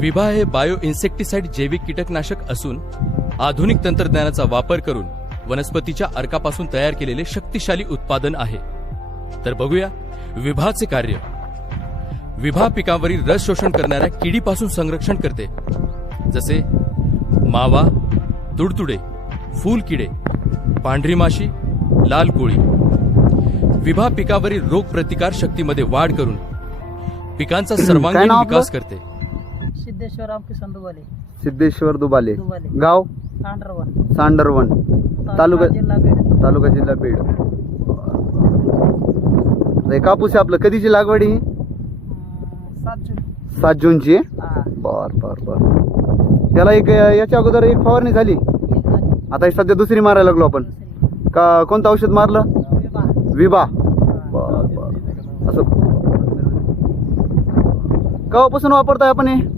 विभा हे bio insecticide जैविक कीटकनाशक असून आधुनिक तंत्रज्ञानाचा वापर करून वनस्पतीच्या अर्कापासून तयार केलेले शक्तिशाली उत्पादन आहे. तर बघूया विभाचे कार्य. विभा पिकांवरील रस शोषण करणाऱ्या किडीपासून संरक्षण करते, जसे मावा, तुडतुडे, फूलकिडे, पांढरी माशी, लाल कोळी. विभा पिकावरील रोग प्रतिकार शक्तीमध्ये वाढ करून पिकांचा सर्वांगीण विकास करते. सिद्धेश्वर रामकिसन दुबाले. सिद्धेश्वर दुबाले. दुबाले. गाव सांडरवन. सांडरवन. तालुका जिल्हा बीड. तालुका जिल्हा बीड. हे कापूस आहे आपलं. कधीची लागवड ही? 7 जून. 7 जूनची. हा. बर बर बर. याला एक याच्या अगोदर एक फवारणी झाली. एक झाली. आता ही सध्या दुसरी मारायला लागलो आपण. दुसरी. का कोणतं औषध मारलं? विभा. विभा. हा. बर बर. असं केव्हापासून वापरताय आपण हे?